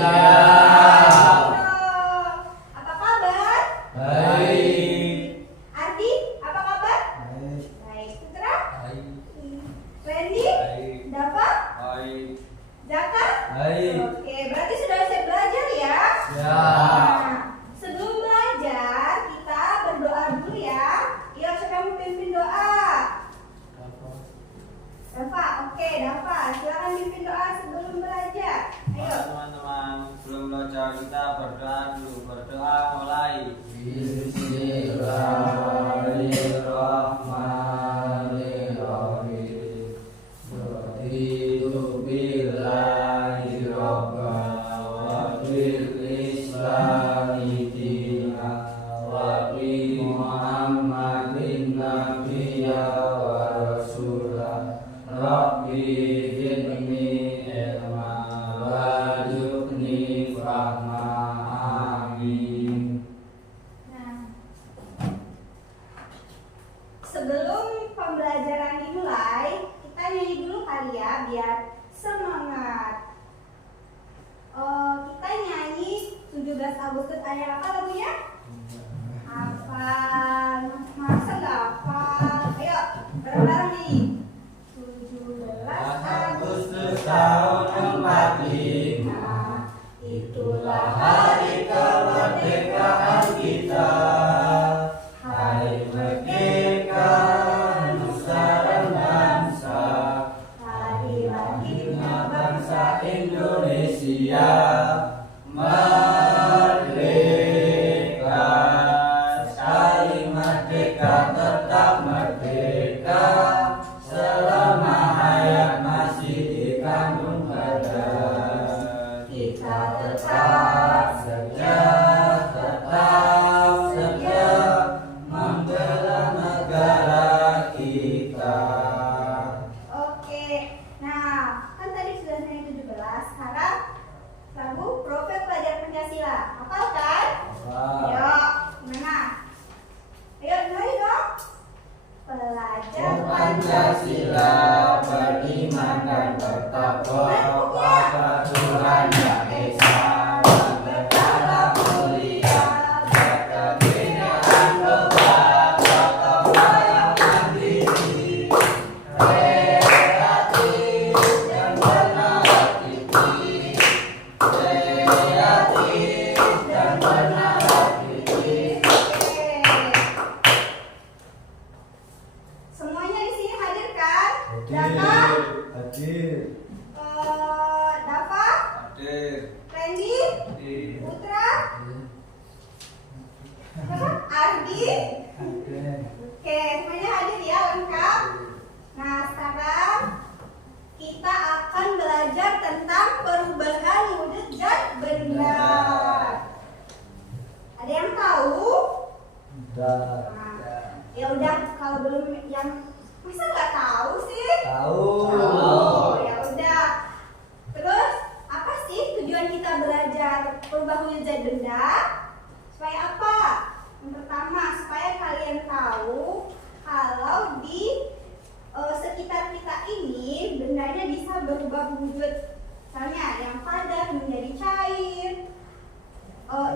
Siap. Apa kabar? Baik. Ardi, apa kabar? Baik. Baik. Putra? Baik. Randy? Baik. Dava? Baik. Zaka? Baik. Oke, berarti sudah siap belajar ya? Siap. Nah, sebelum belajar kita berdoa dulu ya. Yuk, siapa yang mau pimpin doa? Dava, oke Dava, silakan pimpin doa sebelum belajar. Ayo. Teman-teman, sebelum belajar kita berdoa dulu. Berdoa mulai. Bismillahirrahmanirrahim. Raditu billahi rabban wa bil islami dinan wa bi Muhammadin nabiyya wa rasulah. Rabbi zidni ilma warzuqni fahma. Amin. Nah, sebelum pembelajaran dimulai, kita nyanyi dulu kali ya biar semangat. Kita nyanyi 17 Agustus ayat apa lagunya? Hafal. Masa nggak hafal? Ayo, bareng-bareng nyanyi. 17 Agustus tahun 45, itulah hari kemerdekaan kita. Hari merdeka nusa dan bangsa, hari lahirnya bangsa Indonesia. Merdeka, sekali merdeka tetap merdeka, selama hayat masih dikandung badan. Kita tetap setia membela negara kita. Oke, nah kan tadi sudah nyanyi 17, sekarang lagu Profil Pelajar Pancasila. Hafal kan? Ayo, gimana? Ayo, nyanyi dong. Pelajar Pancasila beriman dan bertakwa kepada Tuhan Yang Esa, dan berharap mulia berkebinekaan bebas, tokoh yang mandiri, kreatif dan bernarasi, kreatif dan bernarasi. Semuanya di sini hadir kan? Dava, Hadir. Dava, Hadir. Randy, Hadir. Putra, Ardi. Oke, semuanya hadir ya, lengkap. Nah, sekarang kita akan belajar tentang perubahan wujud zat benda. Ada yang tahu? Dah. Ya udah, kalau belum yang masa nggak tahu sih? Tahu. Oh, ya udah. Terus apa sih tujuan kita belajar perubahan wujud zat benda? Supaya apa? Yang pertama, supaya kalian tahu kalau di sekitar kita ini bendanya bisa berubah wujud. Misalnya yang padat menjadi cair,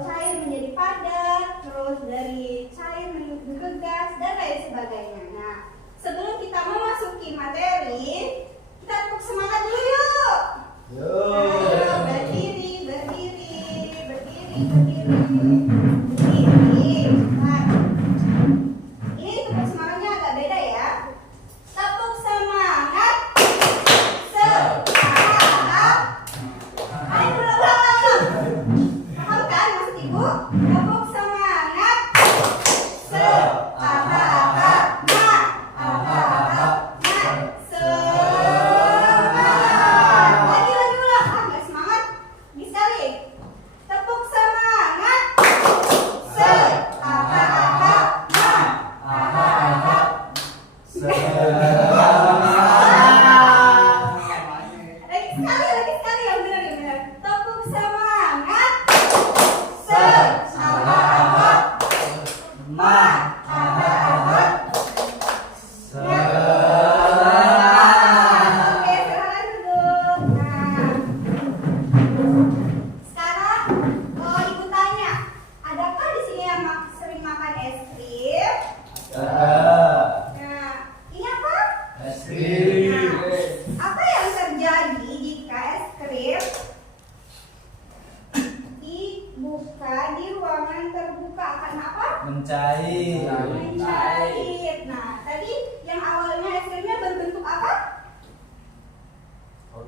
cair menjadi padat, terus dari cair menuju ke gas dan lain sebagainya. Nah, sebelum kita memasuki materi, kita tepuk semangat dulu yuk. Ayo, berdiri, berdiri, berdiri, berdiri, berdiri. Nah, ini tepuk semangatnya agak beda ya. Tepuk semangat. Semangat. Ayo ulang. Paham kan maksud ibu? Tepuk semangat. Semangat. Nah, semangat.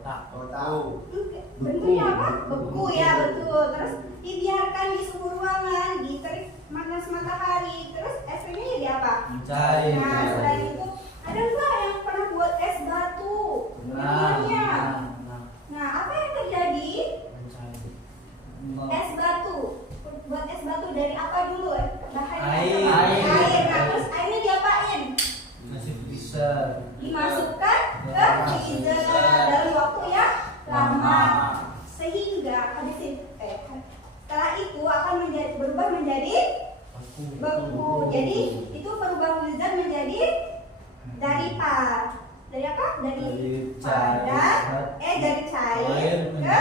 Kotak. Bentuknya apa? Beku ya, betul. Terus dibiarkan di suhu ruangan, diterik panas matahari. Terus es krimnya jadi apa? Mencair. Nah, selain itu ada nggak yang pernah buat es batu? Namanya. Nah, apa yang terjadi? Es batu. Buat es batu dari apa dulu? Bahannya Air. Air. Nah, terus airnya diapain? Masih bisa. Dimasukkan ke freezer dalam waktu yang lama, sehingga setelah itu akan berubah menjadi beku. Jadi itu perubahan wizard menjadi dari apa? Dari padat, dari cair ke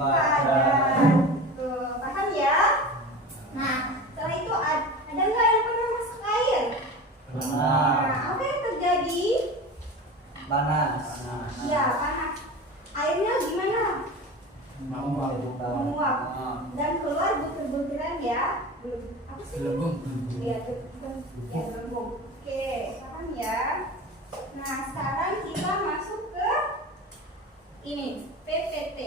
padat. Tuh, paham ya? Nah, setelah itu ada nggak yang pernah masuk air? Nah, apa yang terjadi? Panas. Ya, panas. Airnya gimana? Menguap dan keluar butir-butiran ya. Apa sih? Ya, gelembung. Oke, paham ya? Nah, sekarang kita masuk ke ini, PPT.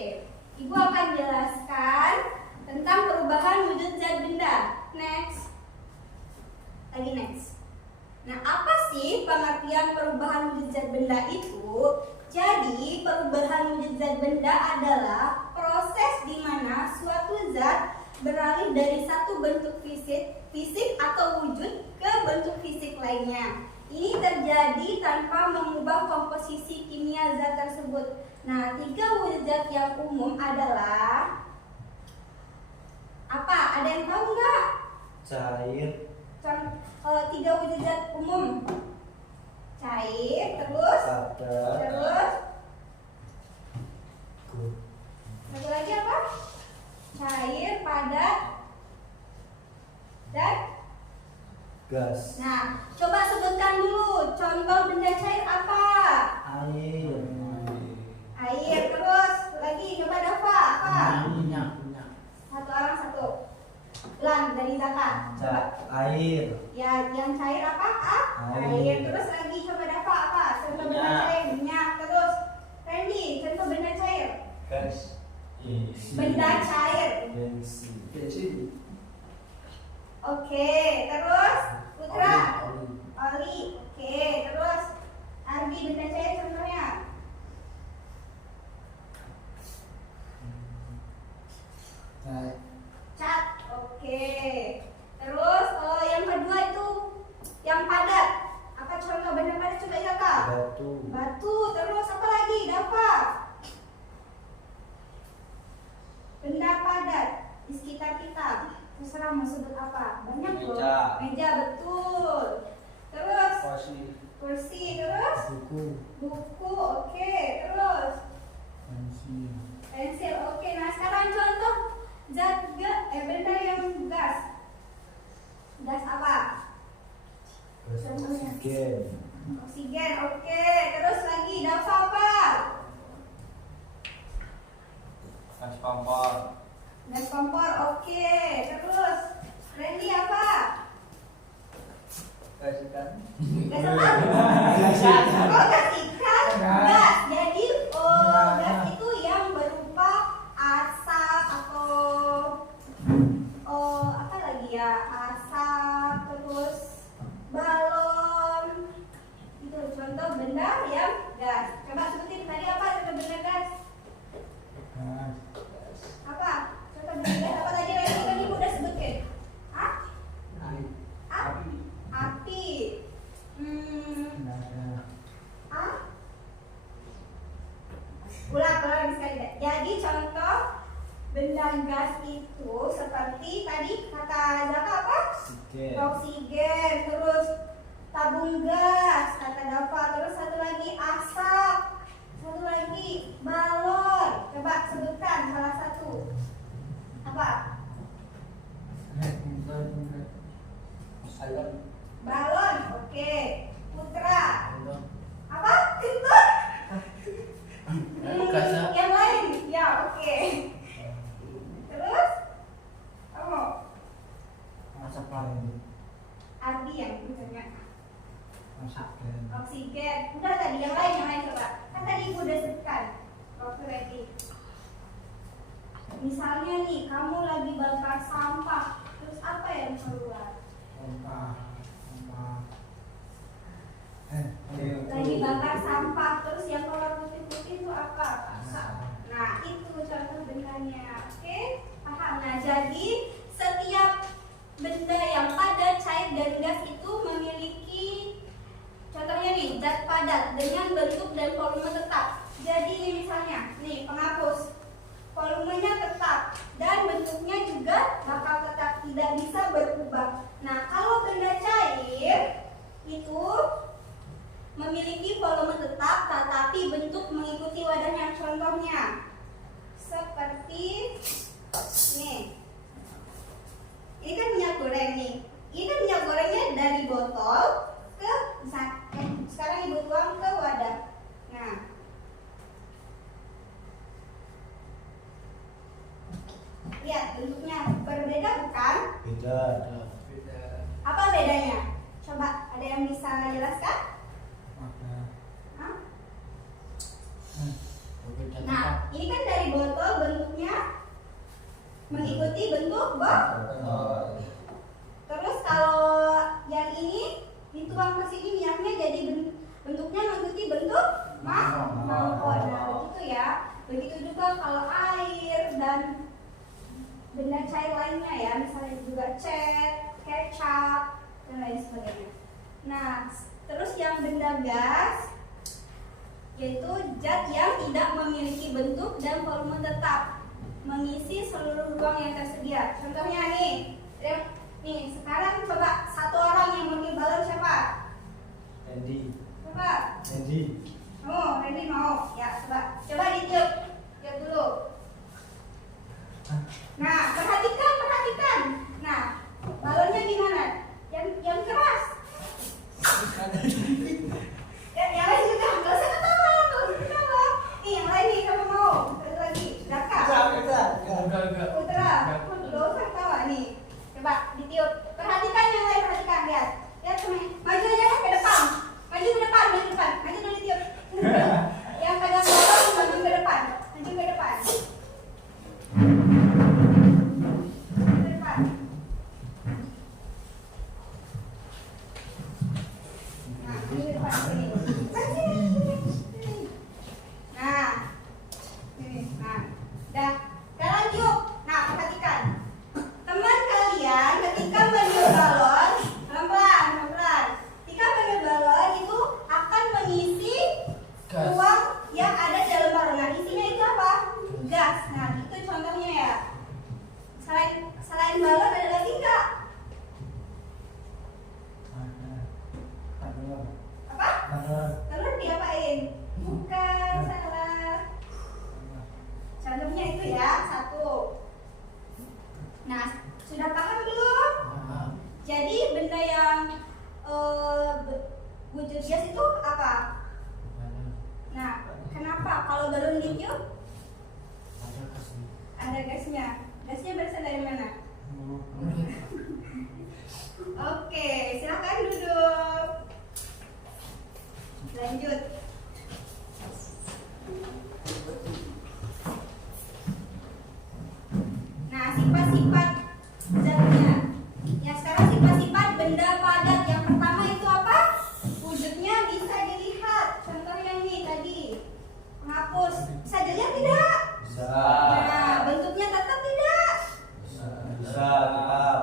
Ibu akan jelaskan tentang perubahan wujud zat benda. Next. Lagi next. Nah, apa sih pengertian perubahan wujud zat benda itu? Jadi, perubahan wujud zat benda adalah proses di mana suatu zat beralih dari satu bentuk fisik atau wujud ke bentuk fisik lainnya. Ini terjadi tanpa mengubah komposisi kimia zat tersebut. Nah, 3 wujud zat yang umum adalah apa? Ada yang tahu nggak? Cair. 3 wujud zat umum. Cair, terus satu lagi apa? Cair, padat, dan gas. nah, coba sebutkan dulu contoh benda cair apa? Air. Air, terus lagi coba Dava apa? Minyak. Satu orang satu. Ulang dari Zaka. Coba. Air. Ya, yang cair apa? Air. Terus lagi coba Dava apa? Contoh benda Minyak. cair, minyak. Terus Randy, contoh benda cair. Gas. Benda cair. Bensin. Oke, terus Putra. Oli. Oke, terus Ardi, benda cair contohnya. Cat. Oke. Terus yang kedua itu yang padat. Apa contoh benda padat coba ya Kak? Batu. Batu. Terus apa lagi? Dava. Benda padat di sekitar kita. Terserah mau sebut apa. Banyak loh. Meja. Meja, betul. Terus kursi. Terus Buku. buku. Oke. Terus pensil. Oke. Nah, sekarang contoh benda yang gas. Gas apa? Oksigen. Oksigen. Oke. Terus lagi Dava apa? Gas kompor. Gas kompor. Oke. Terus Randy apa? Gas ikan. Gas apa? Oh, gas ikan. Gas. Jadi gas itu yang berupa asap atau apa lagi ya? Asap, terus balon. Itu contoh benda yang gas. Coba sebutin tadi apa contoh benda gas? Apa? Contoh benda gas apa tadi lagi kan ibu udah sebutin? Api. Ulang sekali. Jadi contoh benda gas itu seperti tadi kata Zaka apa? Oksigen. Terus tabung gas kata Dava. Terus satu lagi asap. Satu lagi balon. Coba sebutkan salah satu. Apa? Balon. Oke. Putra. Apa? Kentut. Yang lain. Ya, oke. Terus? Kamu? Ardi yang punya. Oksigen. Udah tadi yang lain coba. misalnya nih kamu lagi bakar sampah, terus apa yang keluar? Lagi bakar sampah, terus yang keluar putih-putih itu apa? Asap. Nah, itu contoh bendanya. Oke, paham? Nah, jadi setiap benda yang padat, cair, dan gas itu memiliki, contohnya nih, zat padat dengan bentuk dan volume tetap. Jadi ini misalnya, nih penghapus, volumenya tetap dan bentuknya juga bakal tetap, tidak bisa berubah. Nah, kalau benda cair itu memiliki volume tetap, tetapi bentuk mengikuti wadahnya. Contohnya seperti nih. Ini kan minyak goreng nih. Ini kan minyak gorengnya dari botol ke sekarang ibu tuang ke wadah. Nah, lihat bentuknya berbeda bukan? Beda. Apa bedanya? Coba ada yang bisa jelaskan? Hah? Nah, ini kan dari botol bentuknya mengikuti bentuk botol. Terus kalau yang ini dituang ke sini minyaknya jadi bentuknya mengikuti bentuk mangkok. Nah, begitu ya. Begitu juga kalau air dan benda cair lainnya ya, misalnya juga cat, kecap, dan lain sebagainya. Nah, terus yang benda gas yaitu zat yang tidak memiliki bentuk dan volume tetap, mengisi seluruh ruang yang tersedia. Contohnya nih, sekarang coba satu orang yang mau balon siapa? Randy. Coba. Randy. Oh, Randy mau. Ya, coba ditiup. Tiup dulu. Nah, perhatikan. Nah, balonnya gimana? Yang keras. Yang lain juga. Gak usah ketawa. Nih, yang lain nih, kamu mau? Satu lagi. Daka. Putra. Gak usah ketawa nih. Coba ditiup. Perhatikan yang lain, perhatikan. Lihat teman. Maju aja ke depan. Maju ke depan. Maju dulu tiup. Yang pegang balon maju ke depan. Selain balon ada lagi nggak? Apa? Telur diapain? Bukan, salah. Contohnya itu ya, satu. Nah, sudah paham belum? Jadi benda yang wujud gas itu apa? Nah, kenapa? Kalau balon ditiup ada gasnya. Gasnya berasal dari mana? Oke, silakan duduk. Lanjut. Nah, sifat-sifat zatnya. Ya, sekarang sifat-sifat benda padat. Yang pertama itu apa? Wujudnya bisa dilihat. Contohnya nih tadi, penghapus. Bisa dilihat tidak? Bisa. Nah, bentuknya tetap tidak? Bisa, tetap.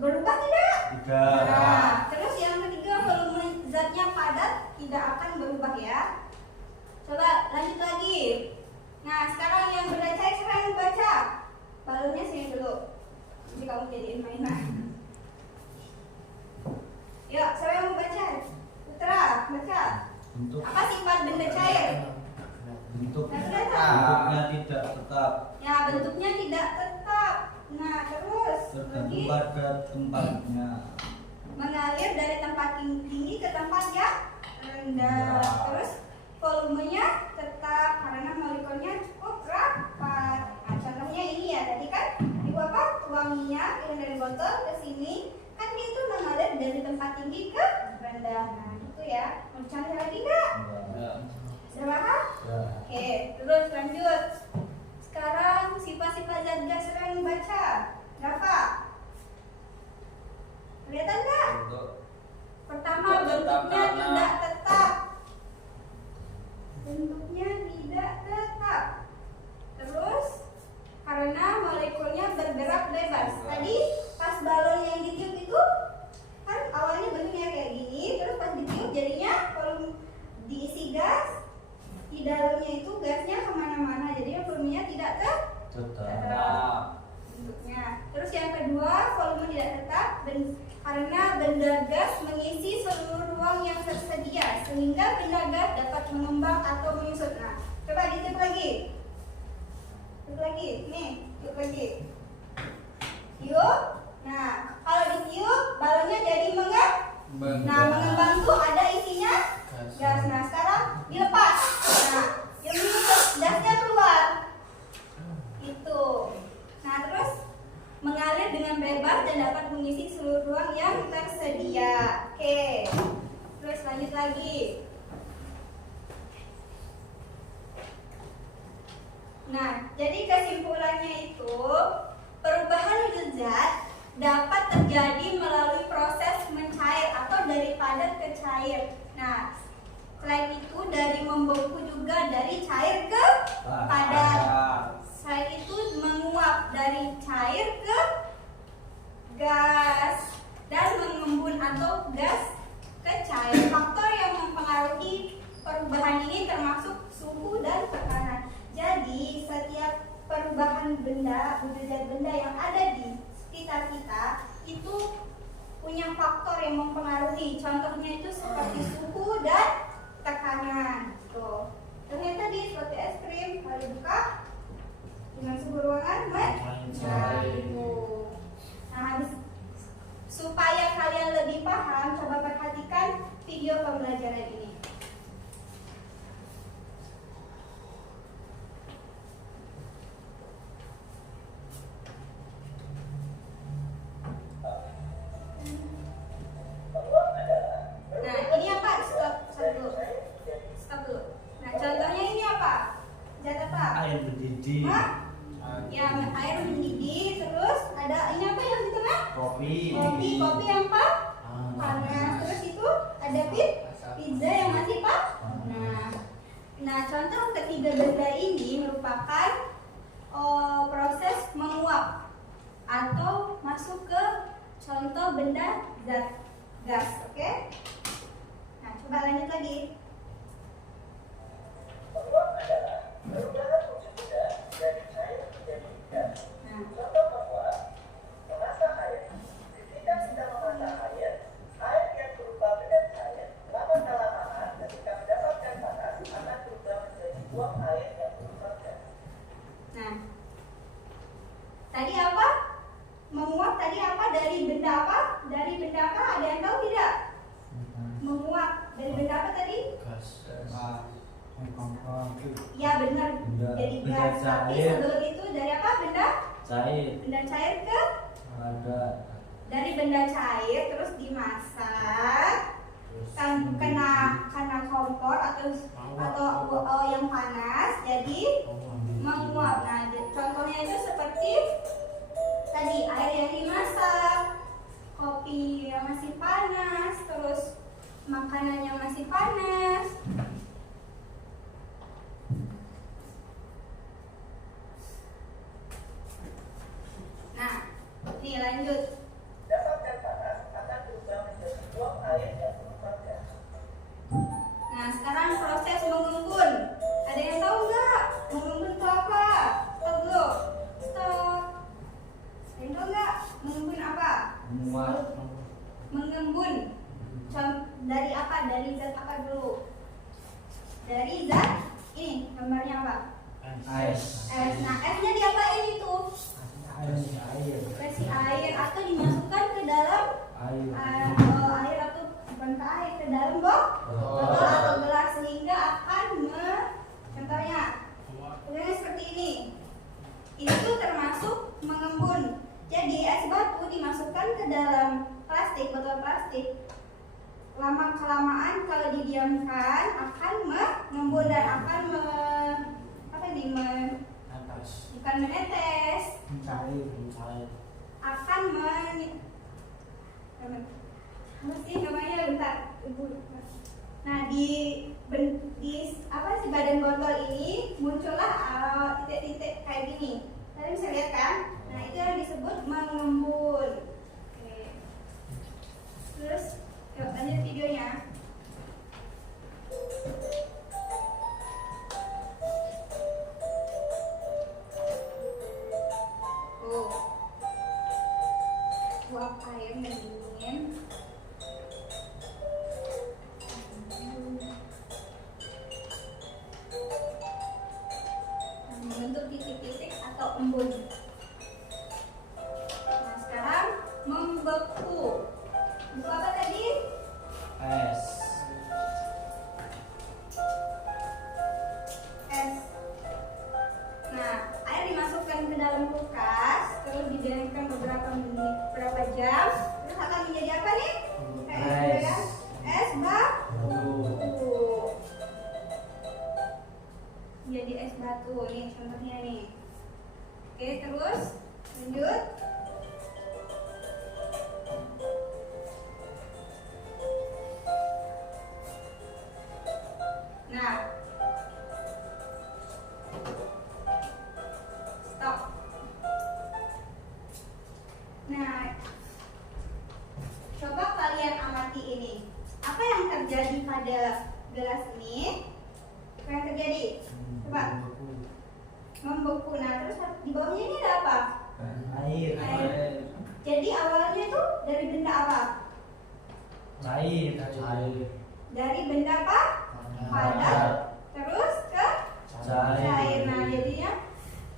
Berubah tidak? Tidak. Nah, terus yang ketiga, volume zatnya padat, tidak akan berubah ya. Coba lanjut lagi. Nah, sekarang yang benda cair, siapa yang baca? Balonnya sini dulu. Jadi kamu jadiin mainan. Yuk, siapa yang mau baca? Putra, baca. Bentuk. Apa sifat benda cair? Bentuknya tidak tetap. Ya, bentuknya tidak tetap. Nah, terus Tergantung pada tempatnya. mengalir dari tempat tinggi ke tempat yang rendah. Terus volumenya tetap karena molekulnya cukup rapat. Nah, contohnya ini ya, tadi kan ibu apa? Tuang minyak yang dari botol ke sini, kan dia itu mengalir dari tempat tinggi ke rendah. Nah, gitu ya. Mau dicari lagi nggak? Sudah paham? Ya. Oke, terus lanjut. Sekarang sifat-sifat Ustaz Gas sering baca? Berapa? Kelihatan nggak? Bentuk Pertama, Tidak tetap bentuknya karena- tidak tetap. Bentuknya tidak tetap. Terus karena molekulnya bergerak bebas. Tadi pas balon yang ditiup itu kan awalnya bentuknya kayak gini, terus pas ditiup jadinya volume diisi gas, di dalamnya itu gasnya kemana-mana, jadinya volumenya tidak Tetap. tetap. bentuknya. Terus yang kedua, volume tidak tetap karena benda gas mengisi seluruh ruang yang tersedia sehingga benda gas dapat mengembang atau menyusut. Nah, coba ditiup lagi. Tiup lagi, nih, tiup lagi. Tiup. Nah, kalau ditiup balonnya jadi Nah, mengembang tuh ada isinya gas. Nah, sekarang dilepas. Nah, yang menyusut gasnya keluar. Itu. Nah, terus mengalir dengan bebas dan dapat mengisi seluruh ruang yang tersedia. Oke. Terus lanjut lagi. Nah, jadi kesimpulannya itu perubahan zat dapat terjadi melalui proses mencair atau dari padat ke cair. Nah, selain itu dari membeku juga dari cair ke padat. Selain itu menguap dari cair ke gas dan mengembun atau gas ke cair. Faktor yang mempengaruhi perubahan ini termasuk suhu dan tekanan. Jadi setiap perubahan benda, zat benda yang ada di sekitar kita itu punya faktor yang mempengaruhi. Contohnya itu seperti suhu dan tekanan. Tuh. Contohnya tadi seperti es krim kalau dibuka dengan suhu ruangan mencair. Nah, habis supaya kalian lebih paham, coba perhatikan video pembelajaran ini. Nah, ini apa? Stop dulu. Stop dulu. Nah, contohnya ini apa? Zat apa? Air mendidih. Hah? Ya, air mendidih. Terus ada ini apa yang di tengah? Kopi. Kopi yang panas. Terus itu ada pizza yang masih Nah, contoh ketiga benda ini merupakan proses menguap atau masuk ke contoh benda zat gas. Oke? Nah, coba lanjut lagi. Nah, tadi apa? Menguap tadi apa? Dari benda apa? Dari benda apa? Ada yang tahu tidak? Menguap dari benda apa tadi? Ya benar, jadi gas. Tapi sebelum itu dari apa? Benda Cair. benda cair ke Ada. dari benda cair terus dimasak kan kena kompor atau yang panas jadi menguap. Nah, contohnya itu seperti tadi air yang dimasak, kopi yang masih panas, terus makanan yang masih panas. Nah, ini lanjut. Nah, sekarang proses mengembun. Ada yang tahu nggak? Mengembun itu apa? Stop dulu. Stop. Ada yang tahu nggak? Mengembun apa? Menguap. Mengembun. Dari apa? Dari zat apa dulu? Dari zat ini gambarnya apa? Es. Es. Nah, esnya diapain itu? Air. Kasih air atau dimasukkan ke dalam Air. air atau bukan ke air, ke dalam botol atau gelas sehingga akan contohnya seperti ini. Itu termasuk mengembun. Jadi es batu dimasukkan ke dalam plastik, botol plastik. Lama kelamaan kalau didiamkan akan mengembun dan akan bukan menetes, nih? Apa sih namanya? Bentar, Ibu. Nah, di apa sih badan botol ini muncullah titik-titik kayak gini. Kalian bisa lihat kan? Nah, itu yang disebut mengembun. Oke. Terus, yuk lanjut videonya. Uap air mendingin membentuk titik-titik atau embun. Nah, sekarang membeku. Beku apa tadi? Es. Es. Nah, air dimasukkan ke dalam kulkas, terus didiamkan beberapa menit, berapa jam, terus akan menjadi apa nih? Es. Es batu. Jadi es batu nih contohnya nih. Oke, terus lanjut. Nah, stop. Nah, coba kalian amati ini. Apa yang terjadi pada gelas ini? Apa yang terjadi? Coba. Membeku. Nah, terus di bawahnya ini ada apa? Air. Air. Jadi awalnya itu dari benda apa? Air. Dari benda apa? Padat. Terus ke cair. Nah, jadinya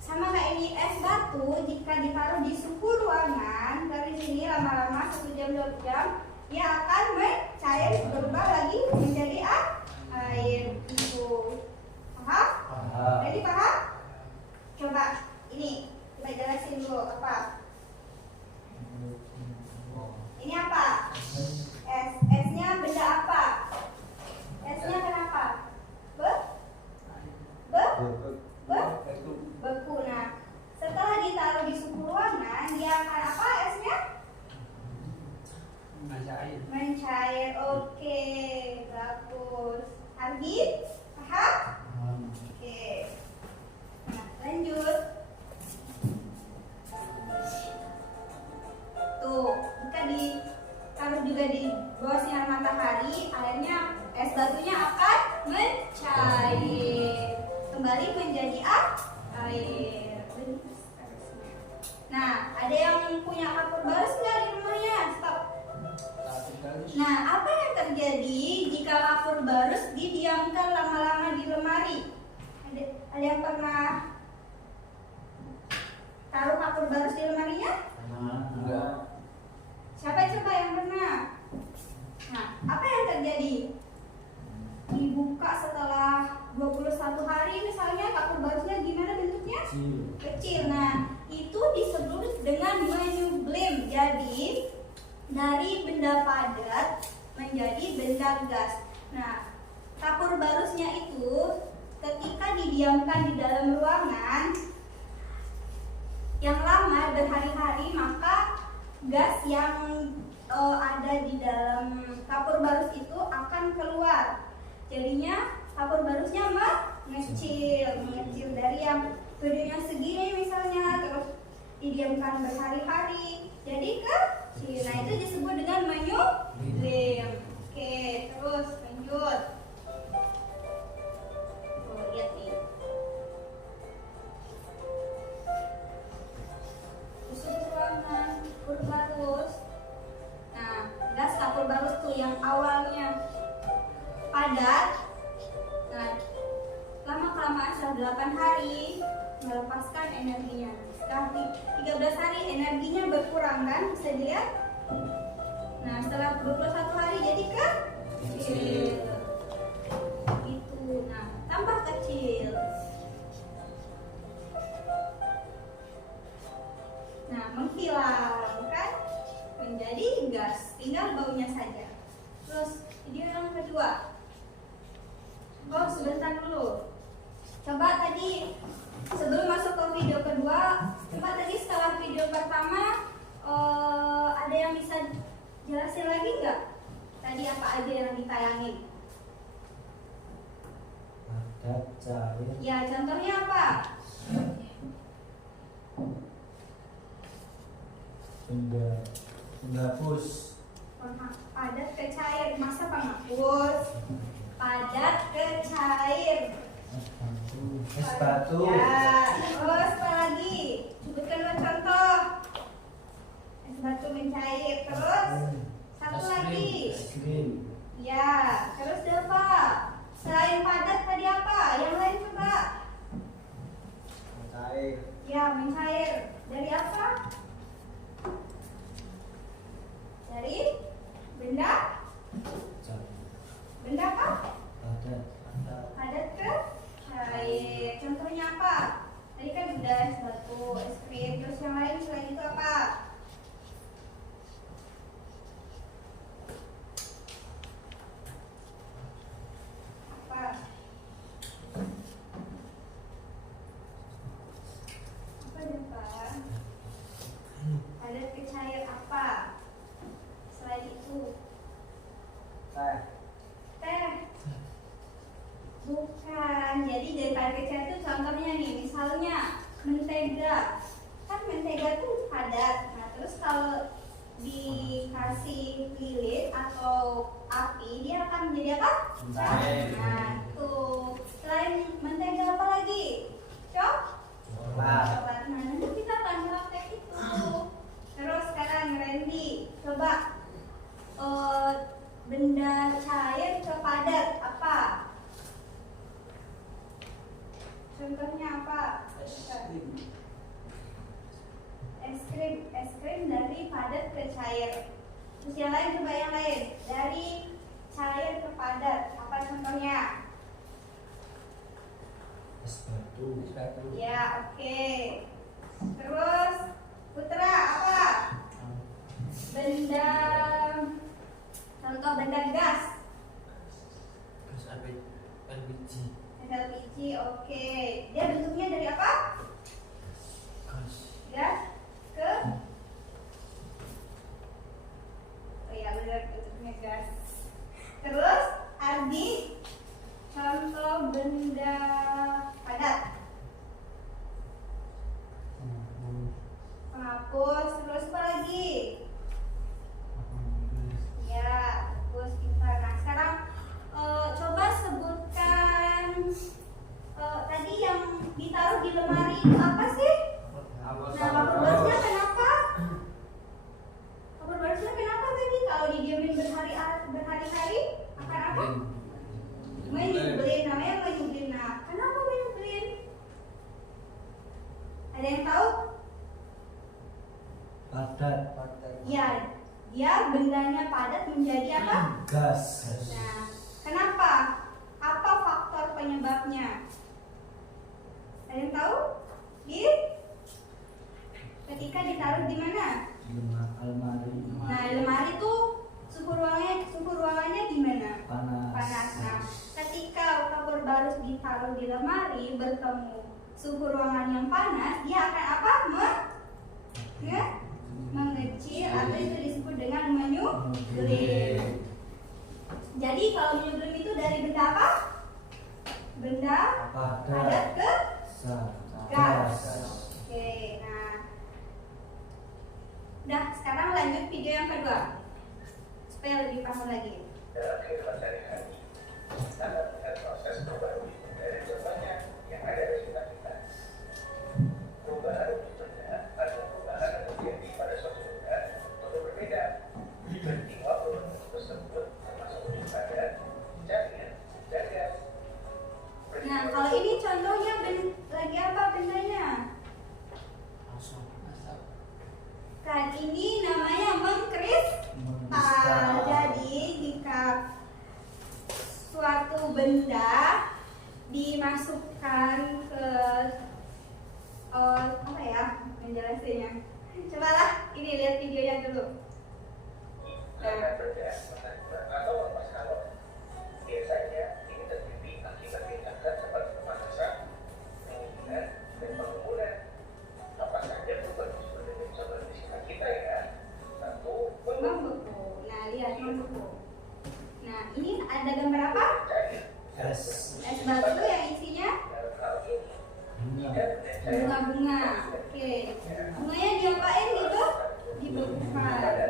sama kayak ini es batu jika ditaruh di suhu ruangan dari sini lama-lama 1 jam 2 jam dia akan mencair berubah lagi menjadi air itu. Paham? Jadi paham? Coba ini kita jelasin dulu apa? Ini apa? Es. Esnya benda apa? Esnya kenapa? Beku. Nah, setelah ditaruh di suhu ruangan, dia akan apa esnya? Mencair. Oke, bagus. Ardi, paham? Oke. Nah, lanjut. Tuh, jika ditaruh juga di bawah sinar matahari, airnya, es batunya akan mencair. Kembali menjadi air. Nah, ada yang punya kapur barus nggak di rumahnya? Stop. Nah, apa yang terjadi jika kapur barus didiamkan lama-lama di lemari? Ada yang pernah taruh kapur barus di lemarinya? Enggak. Siapa coba yang pernah? Nah, apa yang terjadi? Dibuka setelah 21 hari misalnya, kapur barusnya gimana bentuknya? Kecil. Nah, itu disebut dengan menyublim. Jadi dari benda padat menjadi benda gas. Nah, kapur barusnya itu ketika didiamkan di dalam ruangan yang lama berhari-hari, maka gas yang ada di dalam kapur barus itu akan keluar. Jadinya kapur barusnya mengecil dari yang gedenya segini misalnya, terus didiamkan berhari-hari jadi kecil. Nah, itu disebut dengan menyublim. Oke, terus lanjut. Tuh, lihat nih. Susun ruangan kapur barus. Nah, gas kapur barus tuh yang awalnya padat. Nah, lama-kelamaan setelah 8 hari melepaskan energinya. Setelah 13 hari energinya berkurang kan, bisa dilihat. Nah, setelah 21 hari jadi kecil. Itu. Nah, tambah kecil. Nah, menghilang kan, menjadi gas, tinggal baunya saja. Terus video yang kedua. Oh, sebentar dulu. Coba tadi sebelum masuk ke video kedua, coba tadi setelah video pertama Jelasin lagi nggak? Tadi apa aja yang ditayangin? Padat, cair. Ya, contohnya apa? Penghapus. Padat ke cair. Masa penghapus? Padat ke cair. Es batu. Ya, terus apa lagi? Sebutkan dua contoh. Es batu mencair. Terus satu lagi. Es krim. Ya, terus apa? Selain padat tadi apa? Yang lain coba. Mencair. Ya, mencair. Dari apa? Dari benda? Cair. Benda apa? Padat. Padat ke cair. Contohnya apa? Tadi kan udah es batu, es krim. Terus yang lain selain itu apa? Apa? Apa deh, Pak? Padat ke cair apa? Selain itu, Teh. teh. Bukan. Jadi dari padat ke cair itu contohnya nih, misalnya mentega. Kan mentega tuh padat. Nah, terus kalau dikasih lilin atau api, dia akan menjadi apa? Cair. Nah, tuh. Selain mentega apa lagi? Cok? Coklat. Coklat. Nah, nanti kita akan praktek itu. Terus sekarang Randy, coba benda cair ke padat apa? Contohnya apa? Es krim dari padat ke cair. Terus yang lain, coba yang lain. Dari cair ke padat, apa contohnya? Es batu. Ya, oke. Terus Putra apa? Benda, contoh benda gas. LPG, oke. Dia bentuknya dari apa? Gas ke? Oh ya, benar, bentuknya gas. Terus Ardi, contoh benda padat. Penghapus. Terus apa lagi? Ya, terus kita. Nah, sekarang coba sebutkan tadi yang ditaruh di lemari itu apa sih? Nah, paper boxnya kenapa? Paper boxnya kenapa tadi? Kalau didiamin berhari-hari akan apa? Menyublin, namanya menyublin. Nah, kenapa menyublin? Ada yang tahu? Padat. Ya, dia bendanya padat menjadi apa? Gas. Nah, kenapa? Apa faktor penyebabnya? Ada yang tahu? Ketika ditaruh di mana? Almari. Nah, lemari itu suhu ruangannya gimana? Panas. Nah, ketika kapur barus ditaruh di lemari bertemu suhu ruangan yang panas, dia akan apa? Mengecil, atau itu disebut dengan menyublim. Jadi kalau menyublim itu dari benda apa? Benda padat ke gas. Oke, nah, udah, sekarang lanjut video yang kedua supaya lebih paham lagi. Dalam kehidupan sehari-hari, kita melihat proses perubahan dari contohnya yang ada di sekitar kita. Perubahan contohnya adalah perubahan yang terjadi pada suatu benda untuk berbeda. Peristiwa perubahan tersebut termasuk pada jaringan dan gas. Nah, kalau ini contohnya lagi apa bendanya? Kan ini namanya mengkristal. Jadi jika suatu benda dimasukkan ke apa ya menjelaskannya? Cobalah ini lihat videonya dulu. Karena benda atau lepas kalor. Biasanya ini terjadi akibat tindakan seperti pemanasan, penguburan, dan pengumuran. Apa saja perubahan tersebut yang bisa di sekitar kita ya? Satu, Membeku. Bunga-bunga. Oke. Bunganya diapain gitu? Dibekukan.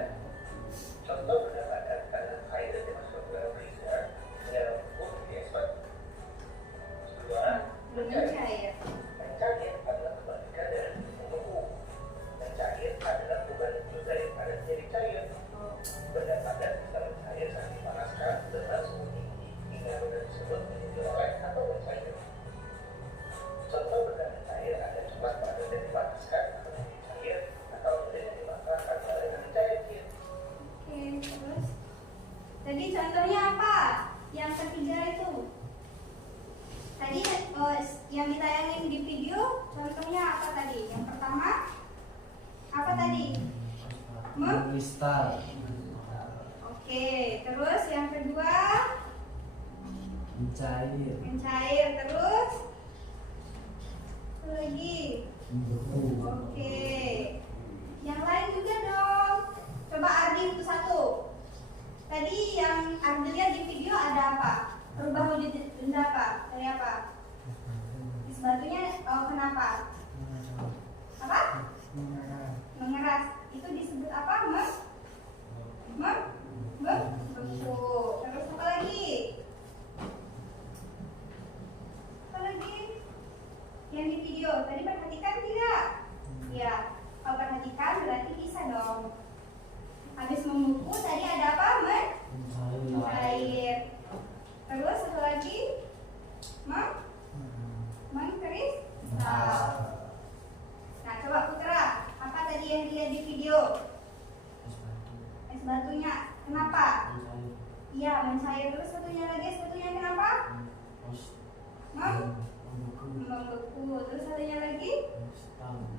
Contoh pendapatan tanah air yang dimasukkan ke dalam freezer dalam waktu diekspor. Kedua, Mencair. mencair adalah kebalikan dari membeku. Mencair adalah kebalikan daripada menjadi cair. Benda padat bisa mencair saat dipanaskan dengan suhu tinggi hingga benda tersebut menjadi leleh atau mencair. Contoh benda mencair ada coklat padat yang dipanaskan atau menjadi cair, atau benda yang dibakar adalah yang cair. Oke, terus. Tadi contohnya apa? Yang ketiga itu. Tadi yang ditayangin di video contohnya apa tadi? Yang pertama apa tadi? Kristal. Oke, terus yang kedua Mencair. mencair, terus satu lagi. Membeku. Oke, yang lain juga dong. Coba Ardi satu. Tadi yang Ardi lihat di video ada apa? Berubah wujud benda apa? Dari apa? Es batunya kenapa? Apa? Mengeras. Itu disebut apa? Membeku. Terus apa lagi? Apa lagi? Yang di video tadi perhatikan tidak? Ya, kalau perhatikan berarti bisa dong. Habis membeku tadi ada apa? Mencair. Terus satu lagi? Mengkristal. Nah, coba Putra, apa tadi yang dilihat di video? Es batunya, kenapa? Iya, mencair. Terus satunya lagi, satunya kenapa? Membeku. Terus satunya lagi?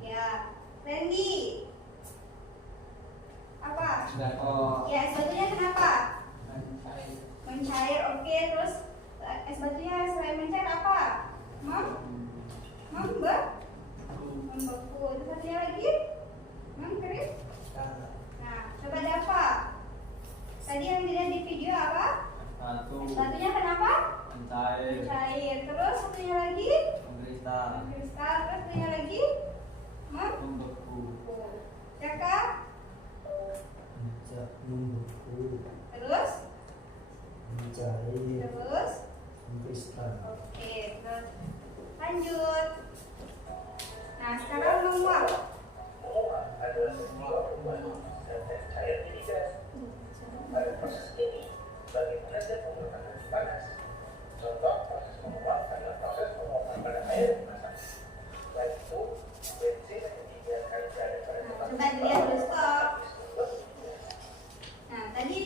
Ya, Randy. Apa? Ya, es batunya kenapa? Mencair. Oke, terus es batunya selain mencair apa? Membeku. Terus satunya lagi? Mengkristal. Nah, coba Dava. Tadi yang dilihat di video apa? Es batunya kenapa? Mencair. Terus satunya lagi? Mengkristal. Terus satunya lagi? Membeku. Jaka? Membeku. Terus? Mencair. Terus? Kristal. Oke, terus lanjut. Nah, sekarang menguap. Menguap adalah sebuah perubahan dan cair menjadi gas. Pada proses ini, bagaimana dan menggunakan api panas. Contoh proses menguap adalah proses penguapan pada air yang dimasak. Selain itu, bensin yang dibiarkan berada pada tempat Coba dilihat dulu, stop. Nah, tadi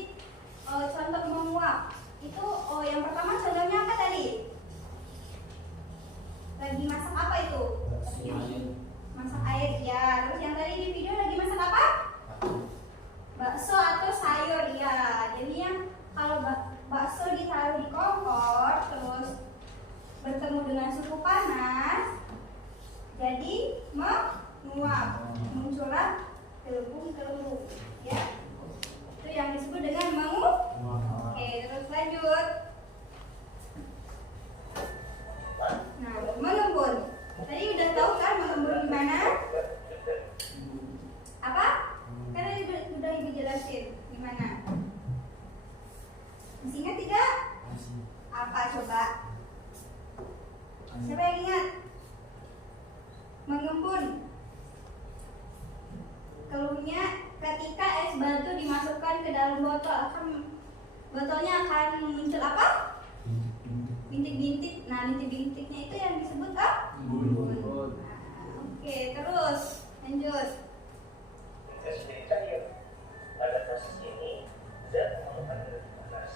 contoh menguap itu yang pertama contohnya apa tadi? Lagi masak apa itu? Masak air ya. Terus yang tadi di video lagi masak apa? Bakso atau sayur ya. Jadi yang kalau bakso ditaruh di kompor terus bertemu dengan suhu panas, jadi menguap, muncullah gelembung-gelembung. Ya, itu yang disebut dengan menguap. Oke, terus lanjut. Nah, mengembun. Tadi udah tahu kan mengembun gimana? Apa? Kan tadi udah ibu jelasin gimana. Masih ingat tidak? Apa coba? Siapa yang ingat? Mengembun. Keluhnya ketika es batu dimasukkan ke dalam botol, botolnya akan muncul apa? Bintik-bintik. Nah, bintik-bintiknya itu yang disebut apa? Embun. Nah, oke, terus lanjut. es menjadi cair. Pada proses ini, zat memerlukan energi panas.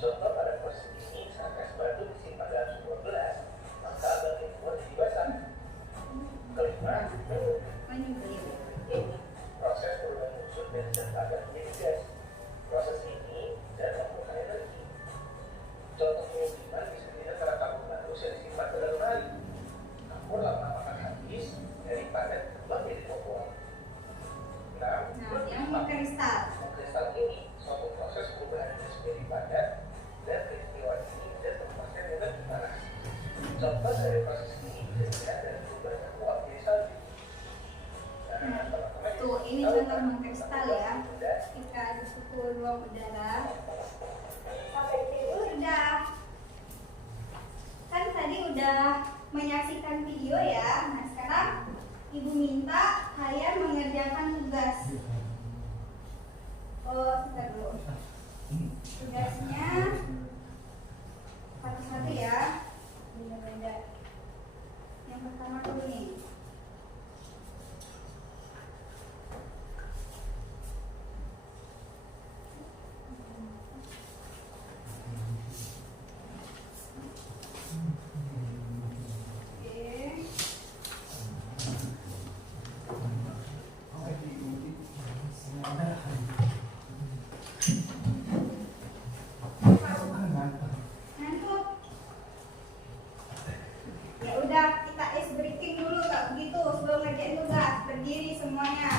Contoh pada proses ini, saat es batu disimpan dalam suhu 12, maka bagian luar jadi basah. Kelima, ini proses perubahan unsur dari zat padat menjadi gas. Proses ini zat memerlukan energi. Contoh penyimpan bisa dilihat pada tabung bagus yang disimpan ke dalam hari. mengkristal ya. Ketika di suhu ruang udara. Sampai situ udah. Kan tadi udah menyaksikan video ya. Nah sekarang ibu minta kalian mengerjakan tugas. Oh, sebentar dulu. Tugasnya satu-satu ya. Beda-beda. Yang pertama dulu nih. Ngantuk. Ya udah, kita ice breaking dulu kak begitu sebelum ngerjain tugas. Berdiri semuanya.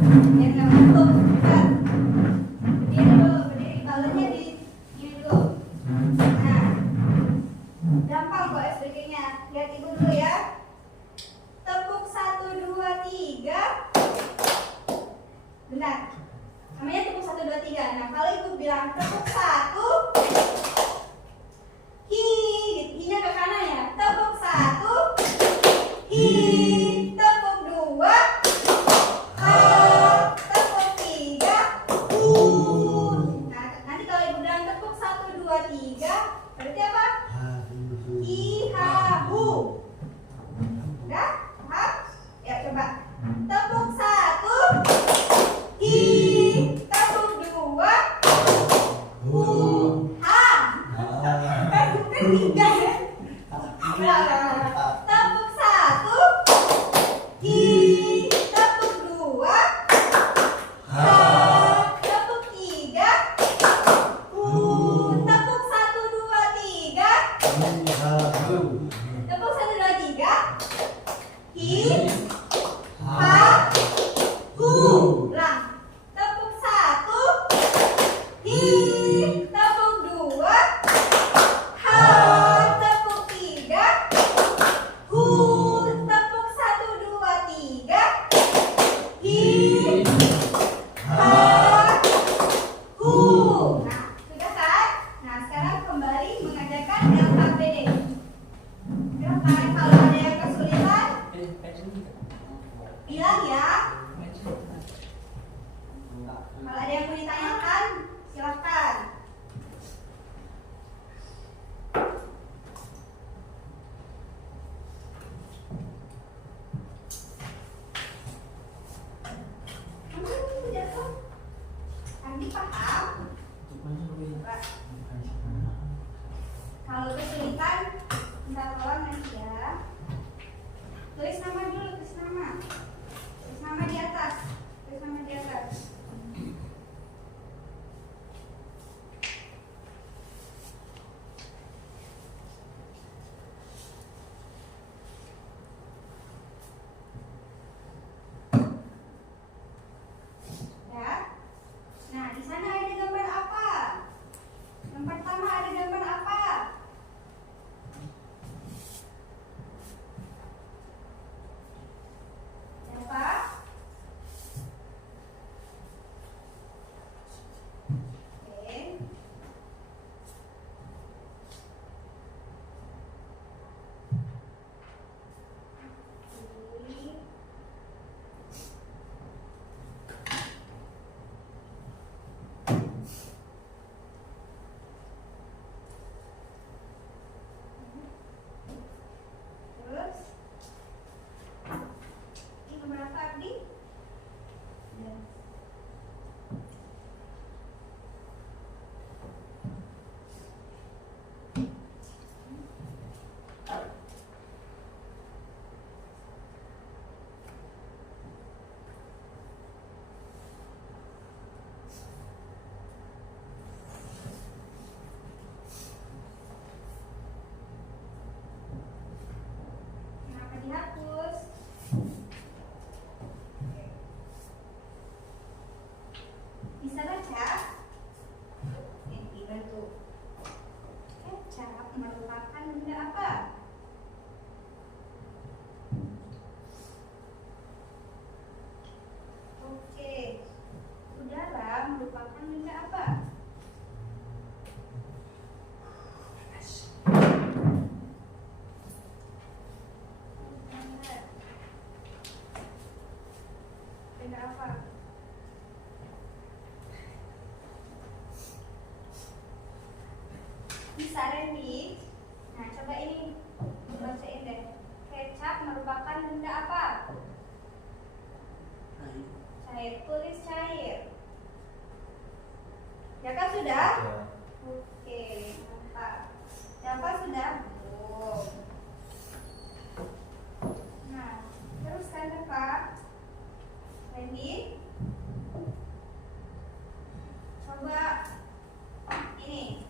Biar nggak ngantuk. Cepat. Berdiri dulu, berdiri. Balonnya di ini dulu. Nah, gampang kok ice breakingnya. Lihat ibu dulu ya. Tepuk 1, 2, 3. Benar. Namanya tepuk 1, 2, 3. Nah, kalau ibu bilang tepuk 1, hi, hi-nya ke kanan ya. Tepuk 1, hi. Tepuk 2, ha. Tepuk 3, hu. Nah, nanti kalau ibu bilang tepuk 1, 2, 3, berarti apa? Hi, ha, hu. Udah? Paham? Ya, coba. Tepuk 1, hi. Tepuk 2, hu, ha. Bukan 3 ya. Tepuk 1, hi. Tepuk 2, ha. Tepuk 3, hu. Tepuk 1, 2, 3. Tepuk 1, 2, 3. Hi, ha, hu. Ulang. Tepuk 1, hi. Tepuk 2, ha. Tepuk 3, hu. Tepuk 1, 2, 3. Hi, ha, hu. Nah, sudah kan? Nah, sekarang kembali mengerjakan alfabet. Silakan kalau ada yang kesulitan bilang ya. Kalau ada yang mau ditanyakan, silakan. Jatuh. Andi paham? Coba. Kalau kesulitan, minta tolong nanti ya. Tulis nama dulu, tulis nama. Tulis nama di atas. Tulis nama di atas. Ya. Nah, di sana ada gambar apa? Yang pertama ada gambar apa? Siapa? Oke. Ini. Terus ini nomor apa Ardi? Ya. Kenapa dihapus? Bisa baca? Dibantu. Kecap merupakan benda apa? Oke. tulis cair. Ya kan sudah? Ya. Oke, mantap. Java sudah? Belum. Nah, teruskan Pak. Ready? Coba ini.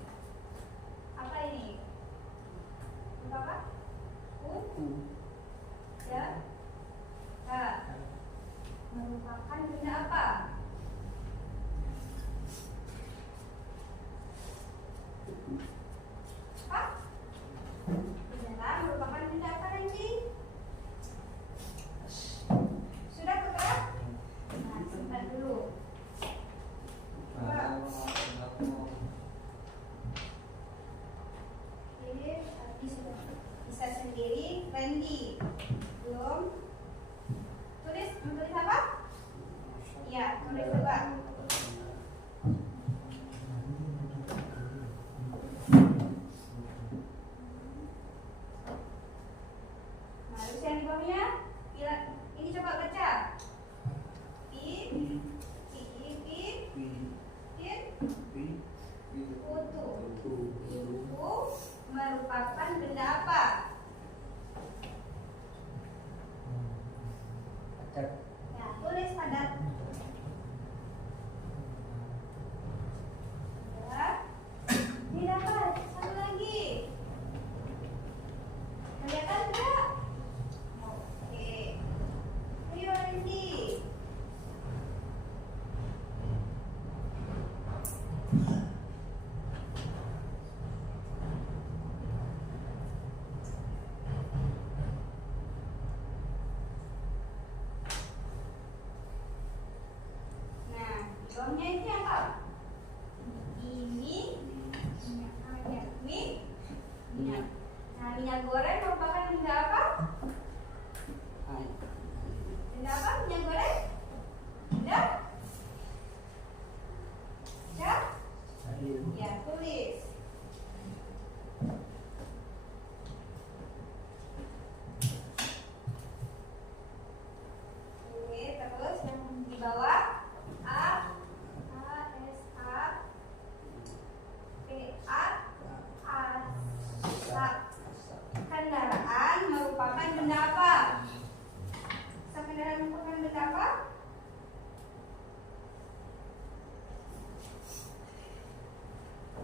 Apa ini? Apa? Ya. Nah, merupakan benda apa? Apa? Benar, merupakan benda apa nanti? Sudah putra? Nah, simpan dulu. Oke, tadi sudah bisa sendiri. Randy belum. Tulis apa? Iya, tulis coba. Nah, terus yang di bawahnya, ini coba baca. Kutu. Kutu merupakan benda apa? Ya, tulis padat. Ya. Ini dapat. Satu lagi. Kelihatan tidak? Oke. Ayo Randy. Nah, bawahnya ini apa? Ini minyak. Nah, minyak goreng merupakan benda apa? Benda apa? Minyak goreng? Benda? Ya? Ya, tulis. Oke, terus yang di bawah A S A P A asap. Kendaraan merupakan benda apa? Kendaraan merupakan benda apa?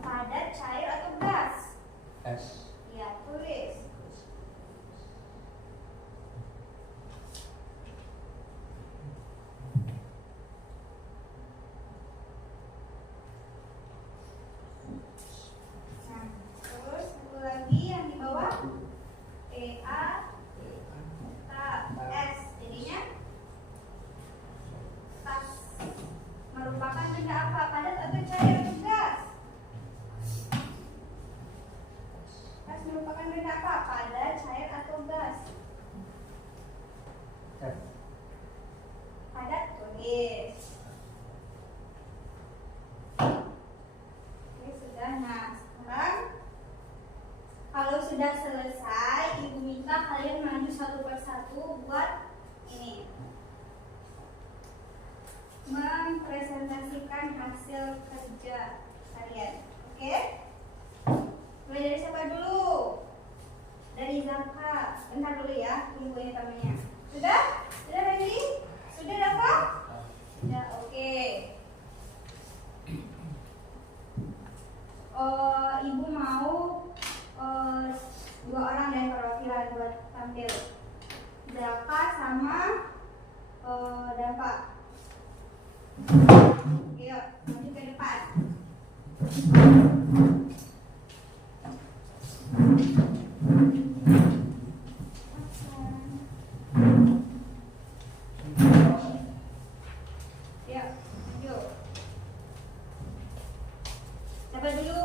Padat, cair atau gas? Ya, tulis. Nah, terus satu lagi yang di bawah S, jadinya tas. Merupakan benda apa? Padat atau cair atau gas? Tas merupakan benda apa? Padat, cair atau gas? Padat, tulis. Oke, sudah. Nah, sekarang kalau sudah selesai, Ibu minta kalian maju satu persatu buat ini, mempresentasikan hasil kerja kalian. Oke? Mulai dari siapa dulu? Dari Zaka. Bentar dulu ya, tunggu yang namanya. Sudah? Sudah ready? Sudah dapat? Sudah, oke. Ibu mau dua orang dari perwakilan buat tampil. Zaka sama Dampak. Yuk, maju ke depan. Yuk, maju. Siapa dulu?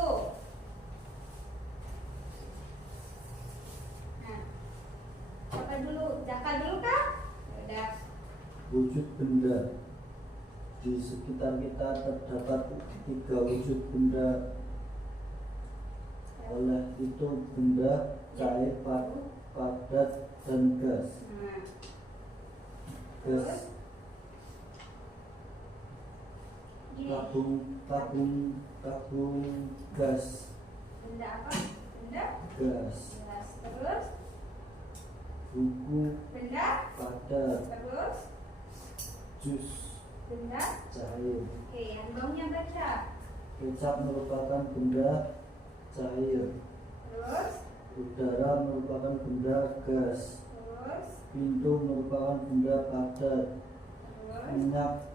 Nah, siapa dulu? Zaka dulu kah? Udah. Wujud benda. Di sekitar kita terdapat 3 wujud benda. Oleh itu benda cair, padat, dan gas. Nah, Gas tabung gas. Benda apa? Benda Gas. gas. Terus Buku benda padat. terus Jus benda. cair. Oke, yang bawahnya baca. Kecap merupakan benda cair. Terus Udara merupakan benda gas. terus Pintu merupakan benda padat. terus Minyak